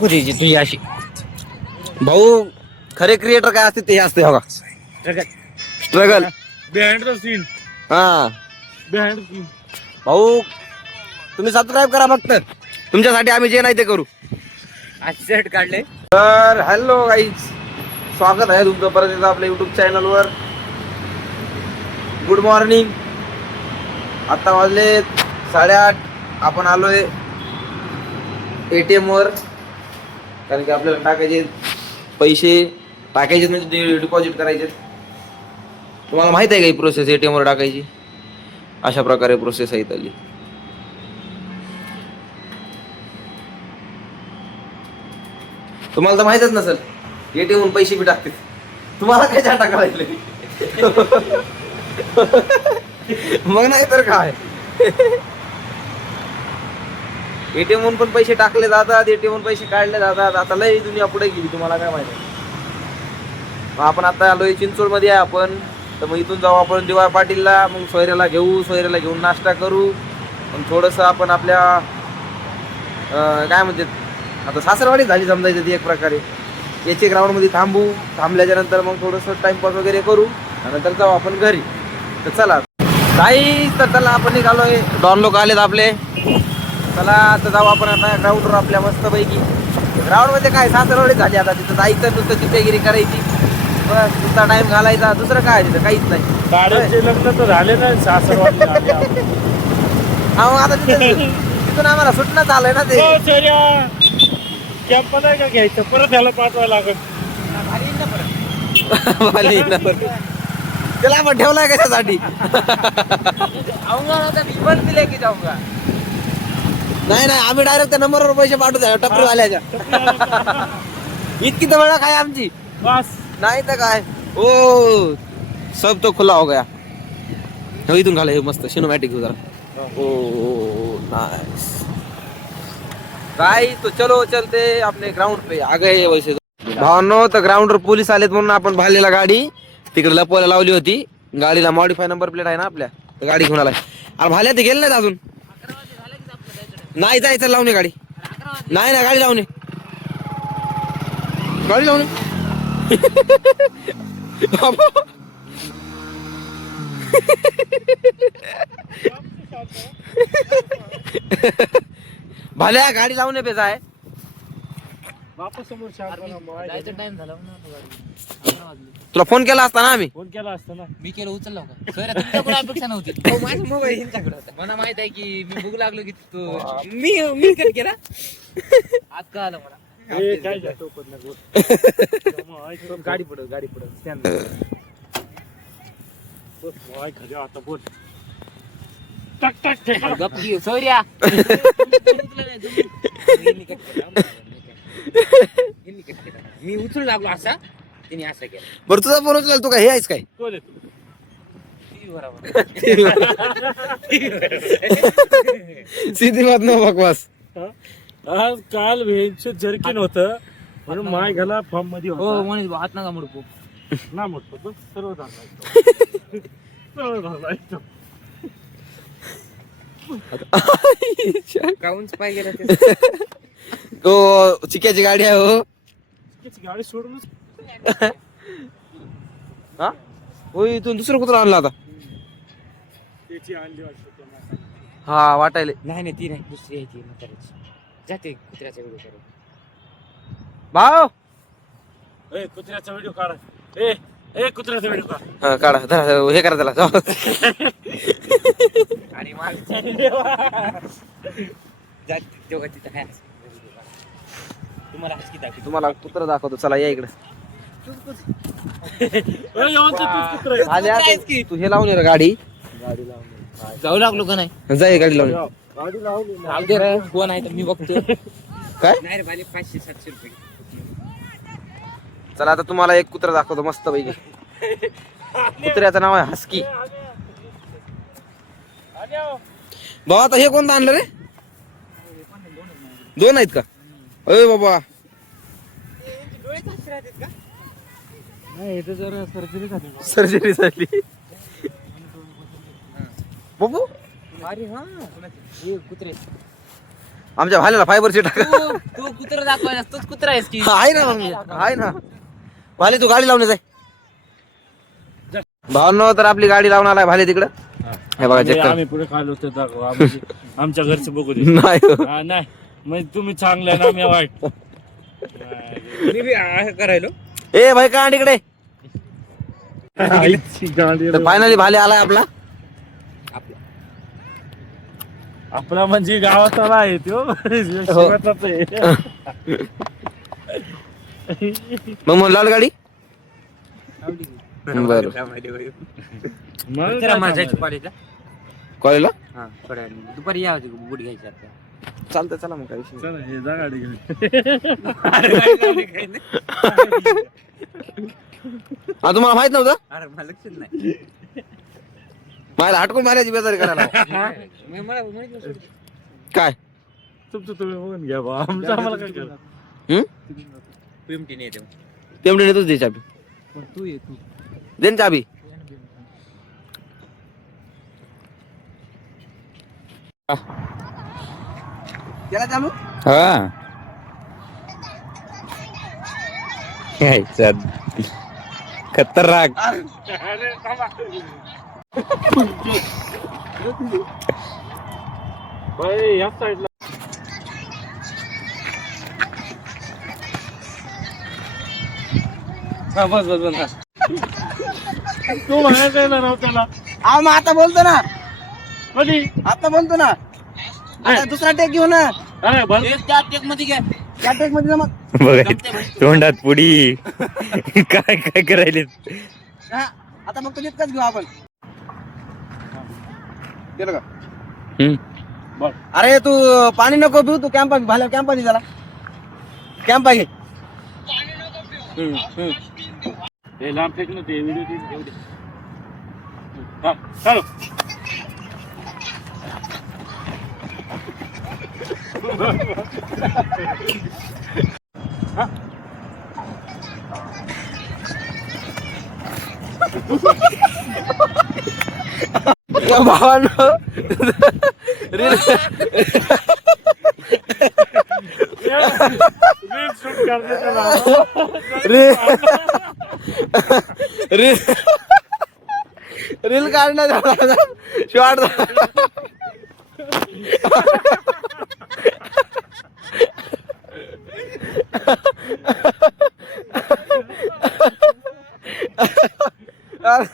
तुझी अशी भाऊ खरे क्रिएटर काय असते ते असते बघा. Struggle behind the scene. हा बिहाइंड द सीन. भाऊ तुम्ही सबस्क्राईब करा फक्त, तुमच्यासाठी आम्ही जे नाही ते करू. शर्ट काढले. तर हॅलो गाईज, स्वागत आहे तुमचं परत एकदा आपल्या युट्यूब चॅनलवर. Good morning. आता वाजले 8:30. आपण आलोय ATM वर, कारण की आपल्याला टाकायचे पैसे, टाकायचे म्हणजे डिपॉझिट करायचे. तुम्हाला माहित आहे का ही प्रोसेस ATM वर टाकायची? अशा प्रकारे प्रोसेस आहे इथली. तुम्हाला तर माहितच नसेल, ATM वरून पैसे बी टाकते. तुम्हाला काय चाटा करायला मग नाही तर काय. ATM वरून पण पैसे टाकले जातात, ATM वरून पैसे काढले जातात. आता लय दुनिया पुढे गेली, तुम्हाला काय माहिती. आपण आता आलोय चिंचोड मध्ये आहे आपण. तर मग इथून जाऊ आपण DY पाटीलला, मग सोयऱ्याला घेऊन नाश्ता करू. मग थोडंसं आपण आपल्या काय म्हणतात आता सासरवाडी झाली समजायचं ती एक प्रकारे. याचे ग्राउंडमध्ये थांबल्याच्या नंतर मग थोडंसं टाइमपास वगैरे करू आणि नंतर जाऊ आपण घरी. तर चला चला आपण निघालोय. डॉन लोक आलेत आपले. चला आता जाऊ आपण आता ग्राउंडवर आपल्या मस्तपैकी. ग्राउंडमध्ये काय सासरवाडी झाली, आता तिथं जायचं नुसतं चिट्टेगिरी करायची, बस नुसता टाइम घालायचा, दुसरं काय तिथं काहीच नाही. गाड्यांचे लग्न तर झाले नाही सासरवाडी. हा मग आता तिथून आम्हाला सुटणं झालंय ना ते. कॅम्प नाही का घ्यायचं, परत त्याला पाठवायला लागेल. त्याला आपण ठेवलाय कशासाठी? नाही आम्ही डायरेक्ट त्या नंबरवर पैसे पाठवतो टपरीवाल्याच्या. इतकी तर वेळा काय आमची बस नाही तर काय. ओ सब तो खुला हो गया. इथून घाला हे मस्त सिनेमॅटिक जरा. ओ नाइस. तो चलो चलते अपने ग्राउंड पे आ गए. वैसे भावनो तर ग्राउंडवर पोलीस आलेत म्हणून आपण भालेला गाडी तिकडे लपवायला लावली होती. गाडीला मॉडिफाय नंबर प्लेट आहे ना आपल्या, तर गाडी घेऊन आलाय. अरे भाल्या ते गेले नाहीत अजून. नाही जायचं लावणे गाडी. नाही गाडी लावणे. भाल्या गाडी लावणे पे जाय. वापस समोर टाइम झाला. तुला फोन केला असता ना आम्ही. फोन केला असता ना. मी केलं उचलला का? तुमच्याकडे अपेक्षा नव्हती. माझा मोबाईल यांच्याकडे होता. मला माहित आहे की मी भूक लागलो की तू मी केला आज का आलं मला. काय जातो गाडी पडत स्टँड. आता बोल. टक टक गप्पी सोयऱ्या. मी उचलू लागलो असा, तिने असं केलं. बरं तुझा फोन उचलाल तू काय हे आहेस काय? सीधी बात न बकवास. आज काल व्हेंच जर्किन होत म्हणून माय घाला फॉर्म मध्ये हो होता. म्हणून हात नका मुडपू. ना मोठं बस सर्व झालं. काऊन पाय गेला ते. तो चिक्याची गाडी आहे हो. गाडी सोडूनच हा होय, इथून दुसरं कुत्र आणला आता. त्याची आणली वाटतं. हा वाटायले. नाही ती नाही, दुसरी आहे ती म्हातारीची. जाते कुत्र्याचा व्हिडिओ करू. भाऊ कुत्र्याचा व्हिडिओ काढा. कुत्र्याचा व्हिडिओ काढ. हा काढा हे करा त्याला. आणि तेव्हा तिथं आहे. तुम्हाला हसकी दाखवतो. तुम्हाला कुत्र दाखवतो, चला या इकडे. तू हे लावून ये रे गाडी. जाऊ लागलो का नाही? जाय गाडी लावून. राहू दे रे, कोण आहे तर मी बघतो. काय नाही रे भाले 500-700 रुपये. चला आता तुम्हाला एक कुत्रा दाखवतो मस्त पैकी. कुत्र्याचं नाव आहे हस्की. भाऊ आता हे कोणतं आणलं रे? 2 आहेत का? अरे बाबा नाही, इथं जरा सर्जरी झाली. सर्जरी झाली. बघू अरे हा हे कुत्रे आमच्या भाल्याला फायबरची टाका तू कुत्रा दाखवायला तूच कुत्रा आहेस की आहे ना मग मी. आहे ना भाले तू गाडी लावून जाय भावनो तर आपली गाडी लावून आलाय भाले तिकडं हे बघा चेक कर. आम्ही पुढे खालो तर दाखवा आमच्या घरचे बघू दे नाही हो. हा, नाही म्हणजे तुम्ही चांगले आहे ना मी वाईट मी बी असं करायलो ए भाई का तिकडे आईची गाडी रे. फायनली भाले आलाय आपला आपला म्हणजे गावाचा आहे तो शिवाचाच आहे. मग लाल गाडी बरं मग चला काय मला जायचं सांगायचं? कॉलेजला कॉलेजला हा थोड्या वेळाने. दुपारी या होती बूट घ्यायची आता चालतं चला मग काय विषय चला हे जा गाडी घेऊन हा तुम्हाला माहित नव्हतं अरे मला लक्षात नाही मला हटकून मारायची बेजारी करायला मला माहिती काय तुमचं तुम्ही बघून घ्या बा आमचं आम्हाला काय करा पिमटी नाही येते पेमडे नेतोच दे चाबी पण तू ये तू दे ना चाबी केला चालू हा खतरनाक अरे थांबा. बाई या साईडला बस बस बस तू म्हणायचं आहे ना राव त्याला हा मग आता बोलतो ना कधी आता बोलतो ना आता दुसरा टेक घेऊ ना अरे बरं त्या टेक मध्ये घ्या त्या टेक मध्ये मग बघा तोंडात पुडी काय काय करायले हा, आता फक्त इतकंच घेऊ आपण केलं का बघ अरे तू पाणी नको पिऊ तू कॅम्पा भाल्या कॅम्पा दे त्याला कॅम्पा घे हे लांब फेक ना ते व्हिडिओ एवढे हा चालू या भावानं रील रील शूट करण्याचं नाव रील रील काढण्याचा शॉर्ट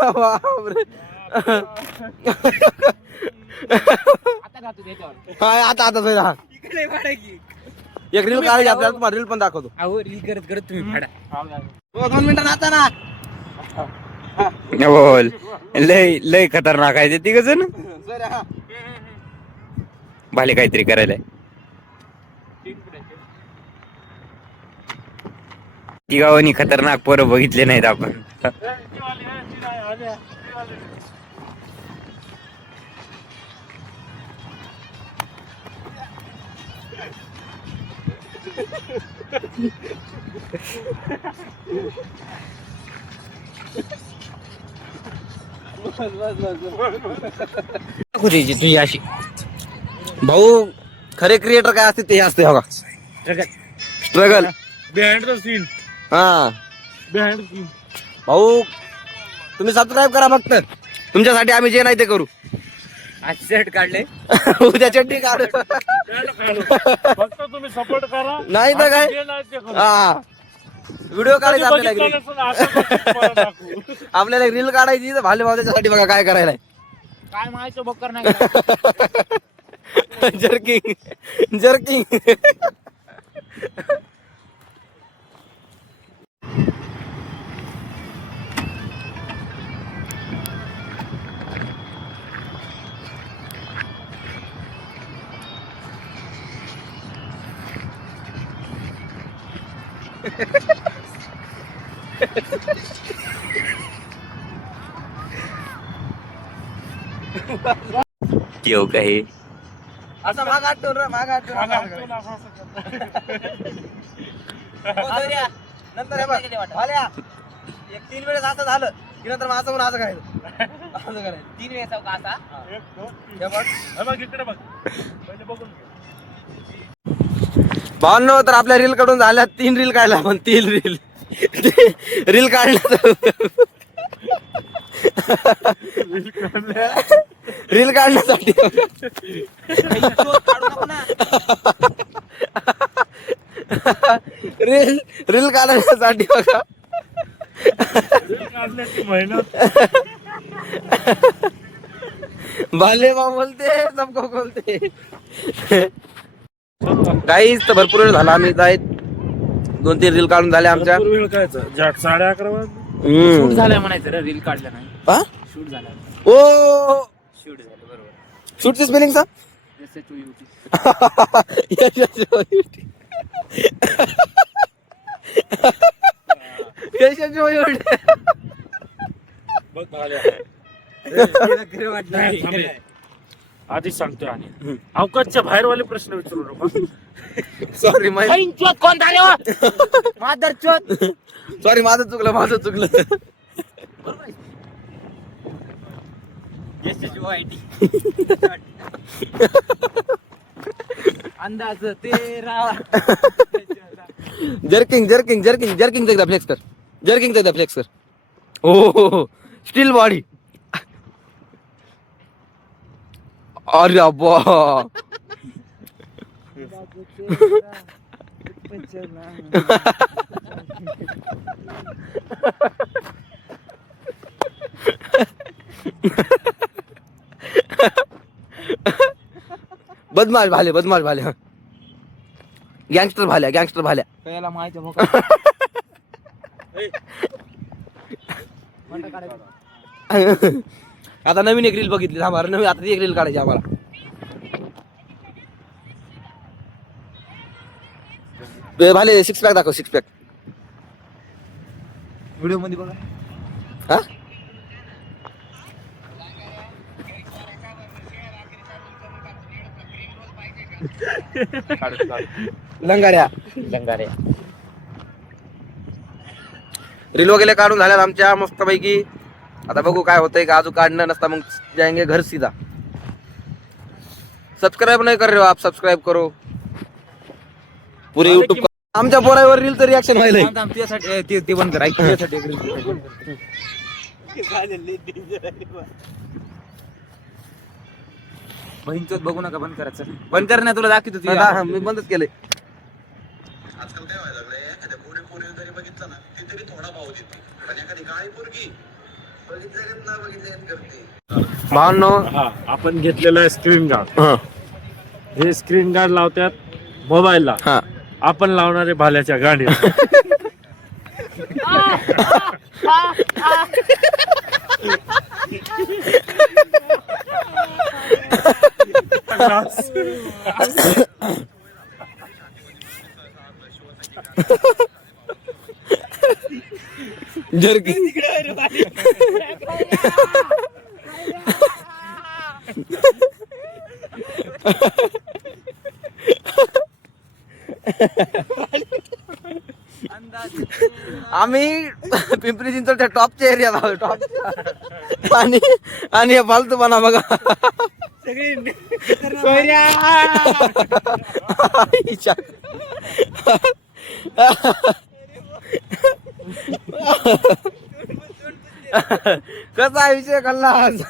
बापरे आता घातू त्याच्यावर हा आता आता सोय हा इकडे फाडा की एक रील काढायची आपल्याला तुम्हाला रील पण दाखवतो अहो रील करत करत तुम्ही फाडा 2 मिनिटात आता ना बोल लय लय खतरनाक आहे ते तिघ जण सर हा भाले काहीतरी करायला तिघावानी खतरनाक पोरं बघितले नाहीत आपण तुझी अशी भाऊ खरे क्रिएटर काय असते ते असते हो का स्ट्रगल बिहाइंड द सीन हा बिहाइंड सीन भाऊ तुम्ही सबस्क्राईब करा फक्त तुमच्यासाठी आम्ही जे नाही ते करू आज शर्ट काढले उद्या चड्डी काढू फक्त तुम्ही सपोर्ट करा नाही तर काय जे नाही ते करू. हा व्हिडिओ काढायचा कधी आपल्याला बघितलं नसेल, असं तुम्हाला दाखवू. आपल्याला रील काढायची तर भाले भाऊ त्याच्यासाठी बघा काय करायला काय माहिती बक्कर नाही जर्किंग जर्किंग देव काही असा माग आठवण रे माग आठवण नंतर हे बघ, भाल्या, एक 3 वेळेस असं झालं की नंतर माझं पण असं काय असं करायचं. 3 वेळेस का असा 1 2 हे बघ. हे बघ इकडे बघ पहिले बघून घे. भावनो तर आपल्या रील कडून झाल्या 3 रील काढल्या आपण 3 रील रील काढल्या रील काढण्यासाठी काढू नको ना. रील रील काढण्यासाठी बघा काढण्याची मेहनत भाले बा बोलते सबको बोलते काहीच तर भरपूर वेळ झाला आम्ही जात 2-3 रील काढून झाले आमच्या भरपूर वेळ काय 11:30 वाजले. शूट झालाय म्हणायचं रे, रील काढलं नाही. हा? शूट झालाय. ओ शूट झालं बरोबर. शूटची स्पेलिंग सांग SHOOT. बघ भाल्या. नाही, थांब रे. आधीच सांगतोय आणि अवकाशच्या बाहेरवाले प्रश्न विचारू नका. सॉरी कोण झाले मादर चोत. सॉरी माझं चुकलं अंदाज तेरा. जर्किंग एकदा फ्लेक्स कर हो स्टील बॉडी अरे अब्बा बदमाश भाले गँगस्टर भाल्या पहिला माहिती मोका. आता नवीन एक रील बघितली आम्हाला नवीन आता ती एक रील काढायची आम्हाला भाले 6 पॅक दाखव 6 पॅक व्हिडिओ मध्ये बघा. हा लंगाड्या रील वगैरे काढून झाल्या आमच्या मस्त पैकी. आता बघू काय होतंय का अजून काढणं नसता मग जाएंगे घर सीधा. सब्सक्राइब नहीं कर रहे हो आप सब्सक्राइब करो पुरे YouTube आमच्या पोरावर रीलचं रिॲक्शन व्हायलंय. ते बंद कर. बहीणचोत बघू नका, बंद करायचं. बंद कर ना, तुला दाखवतो तुझी. मी बंदच केलंय. आजकाल काय व्हायला लागलंय, एखाद्या गोरी पोरीला जरी बघितलं ना ती तरी थोडा भाव देते, पण एखादी काळी पोरगी बघितलं ना बघितलं करते. भावनो हा आपण घेतलेला आहे स्क्रीन गार्ड. हे स्क्रीन गार्ड लावतात मोबाईलला, हा आपण लावणारे भाल्याच्या गाडीला. जर्की आम्ही पिंपरी चिंचवडच्या टॉपच्या एरियात आहोत टॉप आणि हे फालतूपणा बघा. कसा आहे विषय कल्ला आज.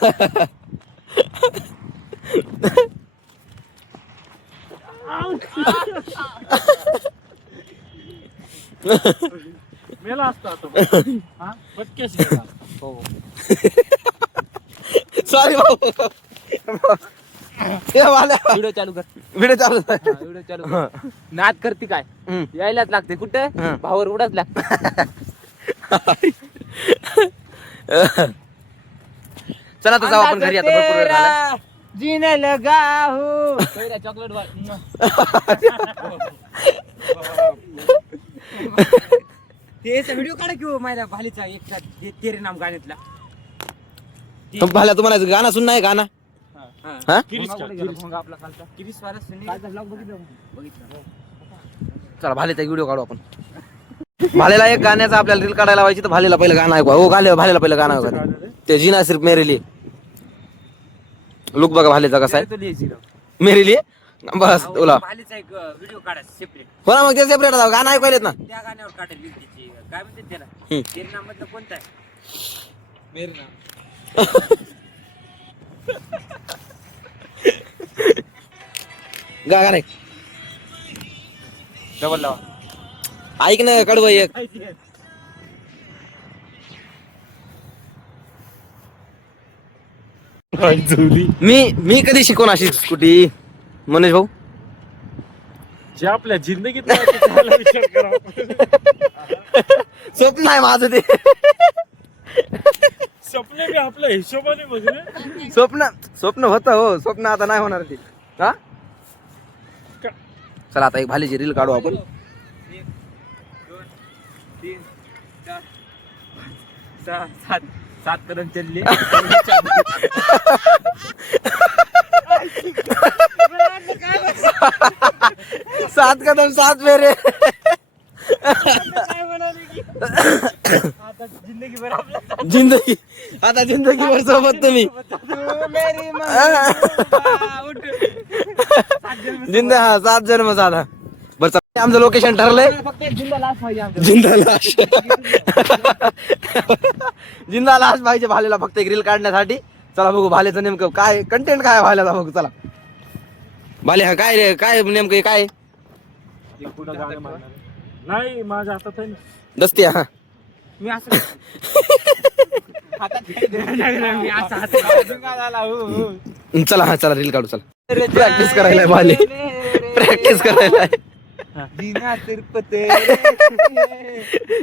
मेला असता आता. पटकेस गेला. हो. सॉरी व्हिडिओ चालू कर. व्हिडिओ चालू आहे. व्हिडिओ चालू कर. नाद करते काय, यायलाच लागते. कुठं भावर उडाच लागते. चला तर जाऊ आपण घरी आता भरपूर वेळ झाला. जीने लगा हूँ. चॉकलेट व्हिडिओ काढा की माझ्या भालीचा एक साथ तेरे नाम गाण्यातला. भाल्या तू म्हणायचं गाणं सुन नाही गाणं हा भोंगा आपला कालचा किरीस वाला सुनी. कालचा ब्लॉग बघितला. चला भालेचा एक व्हिडिओ काढू आपण. भालेला एक गाण्याचा आपल्याला रील काढायला लावायची तर भालेला पहिलं गाणं ऐकू. हो भालेला पहिलं गाणं ऐकू. ते जीना सिर्फ मेरे लिए लुक बघा भालेचा कसा आहे तो लिहायची राव. मेरे लिए बस तुला भालीचा एक व्हिडिओ काढायचा सेपरेट हो ना मग ते सेपरेट गाणं ऐकायलेत ना त्या गाण्यावर काढेल त्याची काय म्हणते त्याला हम्म. ते नामधलं कोणतं आहे मेरे नाम गा गाणं डबल लावा ऐक ना कडवं एक मी कधी शिकवण अशी स्कूटी मनीष भाऊ जे आपल्या जिंदगीत नाही त्याला विचार करा. स्वप्न आहे माझं ते स्वप्न बी आपल्या हिशोबाने बघले. स्वप्न होतं हो स्वप्न आता नाही होणार ते हा का- चला आता एक भालीची रील काढू आपण 1 2 3 4 6 7 7 कदम चलले सात कदम सात मेरे जिंदगी आता जिंदगीभर सोबत तुम्ही हा 7 जन्म साधा बरं चला, आमचं लोकेशन ठरलंय फक्त एक जिंदा लास्ट पाहिजे आमच्या जिंदा लाश जिंदा लाश पाहिजे भालेला फक्त एक रील काढण्यासाठी चला बघू भालेचं नेमकं काय कंटेंट काय आहे भालेला बघू चला भाले हा काय रे काय नेमकं हे काय पुढं गाणं म्हणणार आहे. नाही माझ्या हातात आहे ना. दसते हा मी असं हातात मी असं हातात झाला हो चला हा चला रील काढू चला प्रॅक्टिस करायला भाले प्रॅक्टिस करायला जीना सिर्फ तेरे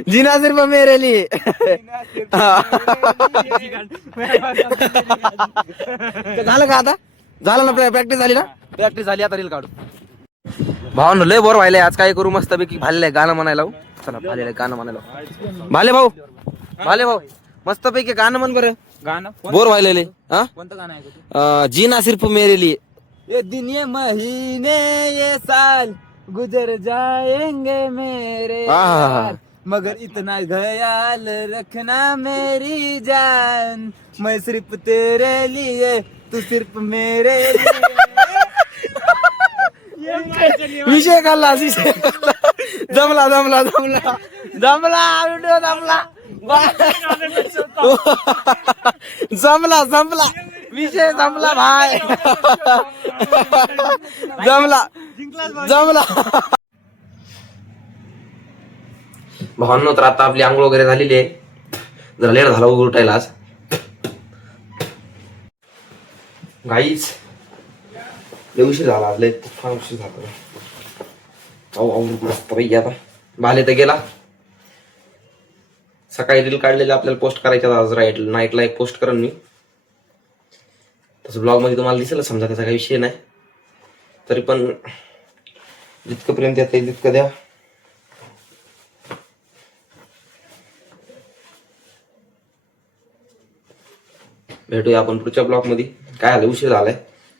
जिना सिर्फ मेरे लिए झालं का आता झालं ना प्रॅक्टिस झाली ना प्रॅक्टिस झाली आता रील काढू भावांनो लय बोर व्हायलाय आज काय करू मस्त पैकी भालेला गाणं म्हणायला लावू. चला भालेला गाणं म्हणायला लावू. भाले भाऊ मस्त पैकी गाणं म्हण बरं गाणं बोर व्हायलेले हा कोणतं गाणं आहे तू जीना सिर्फ मेरे लिए ये दिन ये महीने ये साल गुजर जाएंगे मेरे आहा. यार, मगर इतना ख्याल रखना मेरी जान मैं सिर्फ तेरे लिए तू सिर्फ मेरे लिए विषय खाल्ला विषय खाल्ला. जमला जमला जमला जमला व्हिडिओ जमला जमला जमला विषय जमला भाई जमला जमला भावांनो तर आता आपली आंघोळ वगैरे झालेली आहे जरा लेट झाला उठायला आज गाईच लय उशीर झाला आज लय फार उशीर झाला मस्त पैकी आता भाले तर गेला सकाळी रील काढलेले आपल्याला पोस्ट करायच्या आज नाईटला एक पोस्ट करेन मी तसं ब्लॉग मध्ये तुम्हाला दिसेल समजा त्याचा काही विषय नाही तरी पण जितकं प्रेम देता येईल तितकं द्या भेटूया आपण पुढच्या ब्लॉग मध्ये काय आलं उशीर झालाय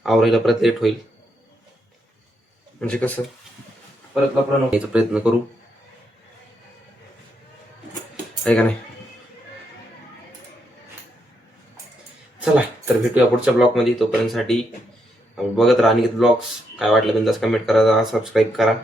आवरायला परत लेट होईल म्हणजे कसं परत कपडा न्यायचा प्रयत्न करू आहे का नाही चला तर भेटूया पुढच्या ब्लॉग मध्ये तोपर्यंतसाठी बघत राहा अनिकेत ब्लॉग्स काय वाटलं बिंदास कमेंट करा सबस्क्राईब करा